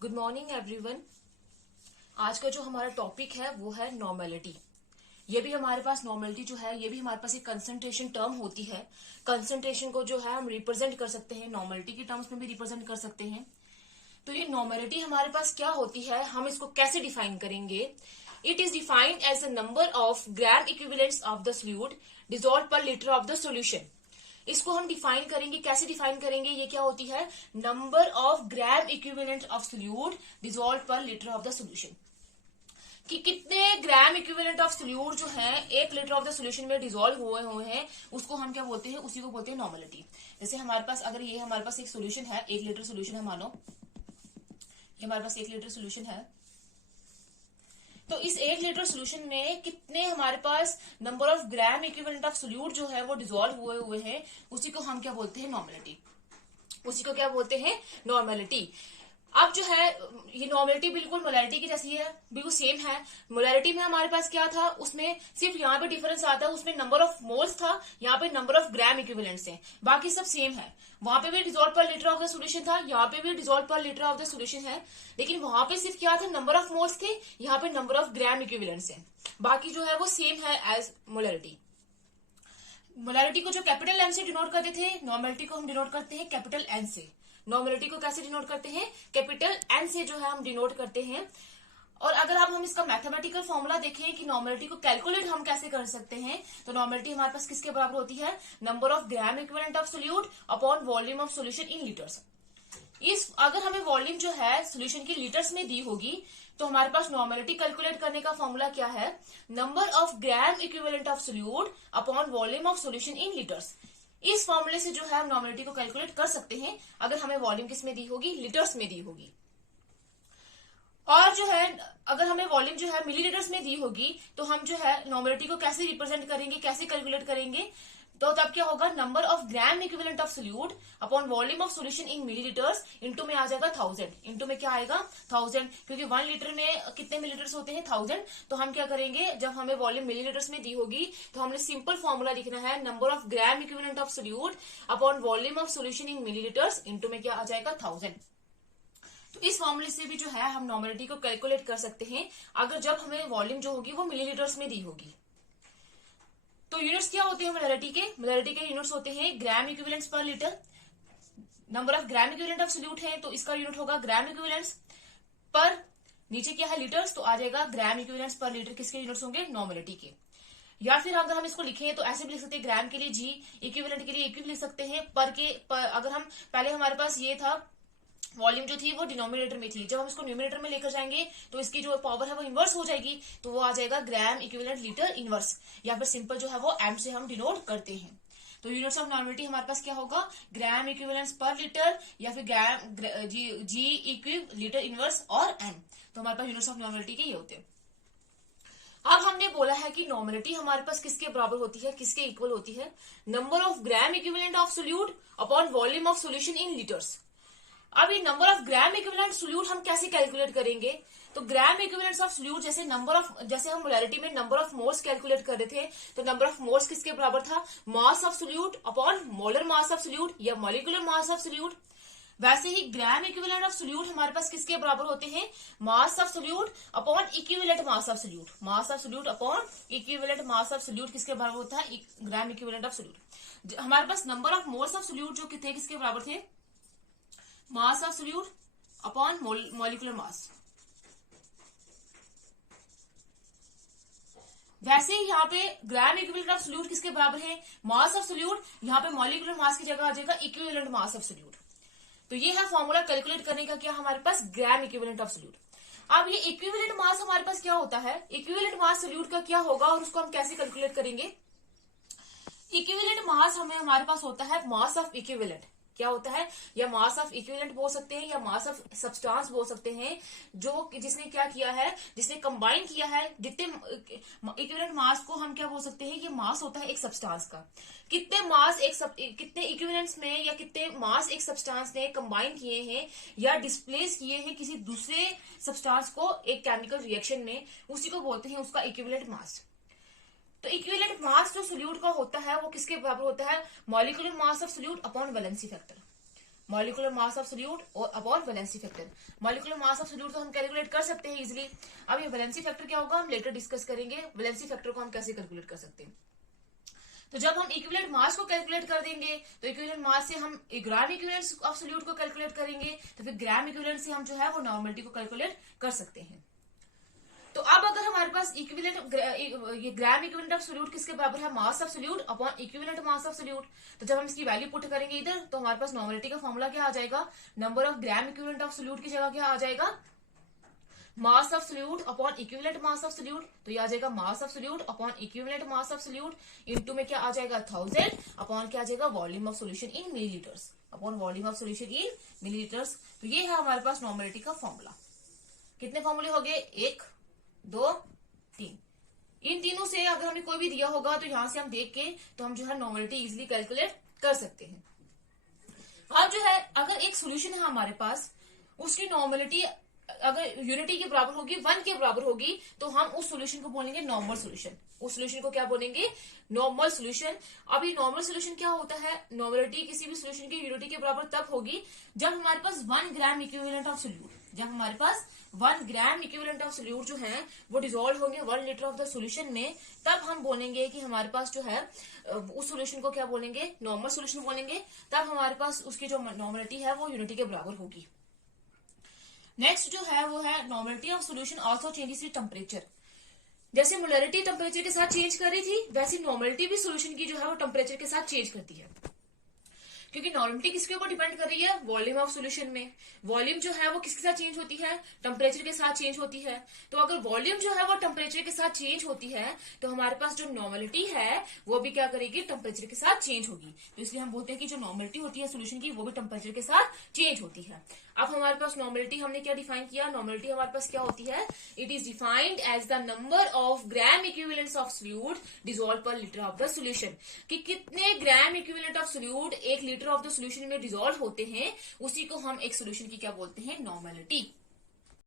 Good morning everyone. आज का जो हमारा टॉपिक है वो है नॉर्मेलिटी। ये भी हमारे पास नॉर्मेलिटी जो है ये भी हमारे पास एक कंसंट्रेशन टर्म होती है। कंसंट्रेशन को जो है हम रिप्रेजेंट कर सकते हैं, नॉर्मेलिटी के टर्म्स में भी रिप्रेजेंट कर सकते हैं। तो ये नॉर्मेलिटी हमारे पास क्या होती है, हम इसको कैसे डिफाइन करेंगे। It is defined as the number of gram equivalents of the solute dissolve per litre of the solution. इसको हम डिफाइन करेंगे, कैसे डिफाइन करेंगे, ये क्या होती है, number of gram equivalent of solute dissolve per litre of the solution, कि कितने ग्राम इक्विवेलेंट ऑफ सोल्यूट जो है 1 लीटर ऑफ द सोल्यूशन में डिसॉल्व हुए हैं, उसको हम क्या बोलते हैं, उसी को बोलते हैं नॉर्मेलिटी। जैसे हमारे पास अगर ये हमारे पास एक सोल्यूशन है, 1 लीटर सोल्यूशन है, मानो ये हमारे पास 1 लीटर सोल्यूशन है, तो इस 1 लीटर सोल्यूशन में कितने हमारे पास number of gram equivalent of solute जो है वो डिसॉल्व हुए हैं, उसी को हम क्या बोलते हैं, नॉर्मेलिटी। उसी को क्या बोलते हैं, नॉर्मेलिटी। अब जो है ये नॉर्मेलिटी बिल्कुल मोलैरिटी की जैसी है, बिल्कुल सेम है। मोलैरिटी में हमारे पास क्या था, उसमें सिर्फ यहाँ पे डिफरेंस आता है, उसमें नंबर ऑफ मोल्स था, यहाँ पे नंबर ऑफ ग्राम इक्विवेलेंट्स है, बाकी सब सेम है। वहां पे भी dissolve per litre of the solution था, यहाँ पे भी dissolve per litre of the solution है, लेकिन वहां पे सिर्फ क्या था, नंबर ऑफ मोल्स थे, यहाँ पे नंबर ऑफ ग्राम इक्विवेलेंट्स है, बाकी जो है वो सेम है एज मोलैरिटी। मोलैरिटी को जो कैपिटल एन से डिनोट करते थे, नॉर्मेलिटी को हम डिनोट करते हैं कैपिटल एन से। नॉर्मेलिटी को कैसे डिनोट करते हैं, कैपिटल एन से जो है हम डिनोट करते हैं। और अगर अब हम इसका मैथमेटिकल फॉर्मूला देखें कि नॉर्मेलिटी को कैलकुलेट हम कैसे कर सकते हैं, तो नॉर्मेलिटी हमारे पास किसके बराबर होती है, number of gram equivalent of solute upon volume of solution in litres. इस अगर हमें वॉल्यूम जो है सोल्यूशन की लीटर्स में दी होगी, तो हमारे पास नॉर्मेलिटी कैलकुलेट करने का फॉर्मूला क्या है, number of gram equivalent of solute upon volume of solution in litres. इस फॉर्मूले से जो है हम नॉर्मेलिटी को कैलकुलेट कर सकते हैं अगर हमें वॉल्यूम किस में दी होगी, लीटर्स में दी होगी। और जो है अगर हमें वॉल्यूम जो है मिलीलीटर्स में दी होगी, तो हम जो है नॉर्मेलिटी को कैसे रिप्रेजेंट करेंगे, कैसे कैलकुलेट करेंगे, तो तब क्या होगा, number of gram equivalent of solute upon volume of solution in millilitres into में आ जाएगा 1000, इनटू में क्या आएगा 1000, क्योंकि 1 लीटर में कितने मिलीलीटर्स होते हैं, 1000। तो हम क्या करेंगे, जब हमें वॉल्यूम मिलीलीटर्स में दी होगी तो हमने सिंपल फॉर्मूला लिखना है, number of gram equivalent of solute upon volume of solution in millilitres into में क्या आ जाएगा 1000। तो इस फॉर्मूले से भी जो है हम नॉर्मेलिटी को कैलकुलेट कर सकते हैं अगर जब हमें वॉल्यूम जो होगी वो मिलीलीटर्स में दी होगी। तो यूनिट्स क्या होते हैं मोलैरिटी के, मोलैरिटी के यूनिट्स होते हैं ग्राम इक्विवेलेंट्स पर litre. Number of gram equivalent of solute है तो इसका यूनिट होगा ग्राम इक्विवेलेंट्स पर, नीचे क्या है लीटर्स, तो आ जाएगा ग्राम इक्विवेलेंट्स पर लीटर, किसके यूनिट्स होंगे, नॉर्मेलिटी के। या फिर अगर हम इसको लिखें तो ऐसे भी लिख सकते हैं, ग्राम के लिए जी, इक्विवेलेंट के लिए इक्विव लिख सकते हैं, पर अगर हम पहले हमारे पास ये था वॉल्यूम जो थी वो डिनोमिनेटर में थी, जब हम इसको न्यूमिनेटर में लेकर जाएंगे तो इसकी जो पावर है वो इनवर्स हो जाएगी, तो वो आ जाएगा ग्राम इक्विवेलेंट लीटर इनवर्स, या फिर सिंपल जो है वो एम से हम डिनोट करते हैं। तो यूनिट्स ऑफ नॉर्मेलिटी हमारे पास क्या होगा, ग्राम इक्विवेलेंट्स पर लीटर, या फिर ग्राम जी इक्विव लीटर इनवर्स और एन। तो हमारे पास यूनिट्स ऑफ नॉर्मेलिटी के ये होते हैं। अब हमने बोला है कि नॉर्मेलिटी हमारे पास किसके बराबर होती है, किसके इक्वल होती है, number of gram equivalent of solute upon volume of solution in litres. अब ये number of gram equivalent solute हम कैसे कैलकुलेट करेंगे, तो ग्राम इक्विवेलेंट्स ऑफ सोल्यूट जैसे हम मोलैरिटी में नंबर ऑफ मोल्स कैलकुलेट कर रहे थे, तो नंबर ऑफ मोल्स किसके बराबर था, mass of solute upon molar mass of solute या मॉलिक्यूलर मास ऑफ सोल्यूट। वैसे ही ग्राम इक्विवेलेंट ऑफ सोल्यूट हमारे पास किसके बराबर होते हैं, mass of solute upon equivalent mass of solute, mass of solute upon equivalent mass of solute किसके बराबर होता है, ग्राम इक्विवेलेंट ऑफ सोल्यूट। हमारे पास number of moles of solute जो थे किसके बराबर थे, mass of solute upon molecular mass. वैसे ही यहाँ पे ग्राम इक्विवेलेंट ऑफ सोल्यूट किसके बराबर है, मास ऑफ सोल्यूट, यहाँ पे मॉलिक्यूलर मास की जगह आ जाएगा इक्विवेलेंट मास ऑफ सोल्यूट। तो ये है फॉर्मूला कैलकुलेट करने का, क्या हमारे पास, ग्राम इक्विवेलेंट ऑफ सोल्यूट। अब ये इक्विवेलेंट मास हमारे पास क्या होता है, इक्विवेलेंट मास सोल्यूट का क्या होगा और उसको हम कैसे कैलकुलेट करेंगे। इक्विवेलेंट मास हमारे पास होता है मास ऑफ इक्विवेलेंट, क्या होता है, या मास ऑफ इक्विवेलेंट बोल सकते हैं या मास ऑफ सब्सटेंस बोल सकते हैं, जो जिसने क्या किया है, जिसने कंबाइन किया है, जितने इक्विवेलेंट मास को हम क्या बोल सकते हैं, ये मास होता है एक सब्सटेंस का। कितने मास कितने इक्विवेलेंट्स में या कितने मास एक सब्सटेंस ने कंबाइन किए हैं या डिस्प्लेस किए हैं किसी दूसरे सब्सटेंस को एक केमिकल रिएक्शन में, उसी को बोलते हैं उसका इक्विवेलेंट मास। तो इक्विवेलेंट मास जो सोल्यूट का होता है वो किसके बराबर होता है, molecular mass of solute upon valency factor. Molecular mass of solute और upon valency factor. Molecular mass of solute तो हम कैलकुलेट कर सकते हैं इजिली। अब ये वैलेंसी फैक्टर क्या होगा हम लेटर डिस्कस करेंगे। वैलेंसी फैक्टर को हम कैसे कैलकुलेट कर सकते हैं। तो जब हम इक्विवेलेंट मास को कैलकुलेट कर देंगे तो इक्विवेलेंट मास से हम ग्राम इक्विवेलेंट ऑफ सोल्यूट को कैलकुलेट करेंगे, तो फिर ग्राम इक्विवेलेंट से हम जो है वो नॉर्मलिटी को कैलकुलेट कर सकते हैं। तो अब अगर हमारे पास इक्विवेलेंट ये ग्राम इक्विवेलेंट ऑफ सोल्यूट किसके बराबर है, मास of solute upon equivalent mass of solute. तो जब हम इसकी वैल्यू पुट करेंगे इधर तो हमारे पास नॉर्मलिटी का फॉर्मूला क्या आ जाएगा, number of gram equivalent of solute की जगह क्या आ जाएगा, मास of solute upon equivalent mass of solute. तो ये आ जाएगा मास of solute upon equivalent mass of solute into में क्या आ जाएगा 1000 अपॉन क्या आ जाएगा volume of solution in millilitres upon volume of solution in millilitres. तो ये है हमारे पास नॉर्मलिटी का फॉर्मूला। कितने फॉर्मूले हो गए, 1 2 3। इन तीनों से अगर हमें कोई भी दिया होगा तो यहां से हम देख के तो हम जो है नॉर्मलिटी इजिली कैलकुलेट कर सकते हैं। अब जो है अगर एक सोल्यूशन है हमारे पास, उसकी नॉर्मलिटी अगर यूनिटी के बराबर होगी, 1 के बराबर होगी, तो हम उस सॉल्यूशन को बोलेंगे नॉर्मल सॉल्यूशन। उस सॉल्यूशन को क्या बोलेंगे, नॉर्मल सॉल्यूशन। अब ये नॉर्मल सॉल्यूशन क्या होता है, नॉर्मलिटी किसी भी सॉल्यूशन की यूनिटी के बराबर तब होगी जब हमारे पास 1 ग्राम इक्विवेलेंट ऑफ सोल्यूट, जब हमारे पास 1 ग्राम इक्विवेलेंट ऑफ सोल्यूट जो है वो डिसॉल्व होंगे 1 लीटर ऑफ द सोल्यूशन में, तब हम बोलेंगे कि हमारे पास जो है उस सॉल्यूशन को क्या बोलेंगे, नॉर्मल सॉल्यूशन बोलेंगे। तब हमारे पास उसकी जो नॉर्मलिटी है वो यूनिटी के बराबर होगी। नेक्स्ट जो है वो है normality of solution also changes with temperature. जैसे मोलरिटी टेम्परेचर के साथ चेंज कर रही थी, वैसे नॉर्मलिटी भी सॉल्यूशन की जो है वो टेम्परेचर के साथ चेंज करती है। क्योंकि नॉर्मलिटी किसके ऊपर डिपेंड कर रही है, वॉल्यूम ऑफ सॉल्यूशन में। वॉल्यूम जो है वो किसके साथ चेंज होती है, टेम्परेचर के साथ चेंज होती है। तो अगर वॉल्यूम जो है वो टेम्परेचर के साथ चेंज होती है तो हमारे पास जो नॉर्मलिटी है वो भी क्या करेगी, टेम्परेचर के साथ चेंज होगी। तो इसलिए हम बोलते हैं कि जो नॉर्मलिटी होती है सोल्यूशन की वो भी टेम्परेचर के साथ चेंज होती है। अब हमारे पास नॉर्मलिटी हमने क्या डिफाइन किया, नॉर्मलिटी हमारे पास क्या होती है, it is defined as the number of gram equivalents of solute dissolve per litre of the solution. कि कितने gram equivalent of solute 1 litre of the solution में डिसॉल्व होते हैं, उसी को हम एक सोल्यूशन की क्या बोलते हैं, नॉर्मलिटी।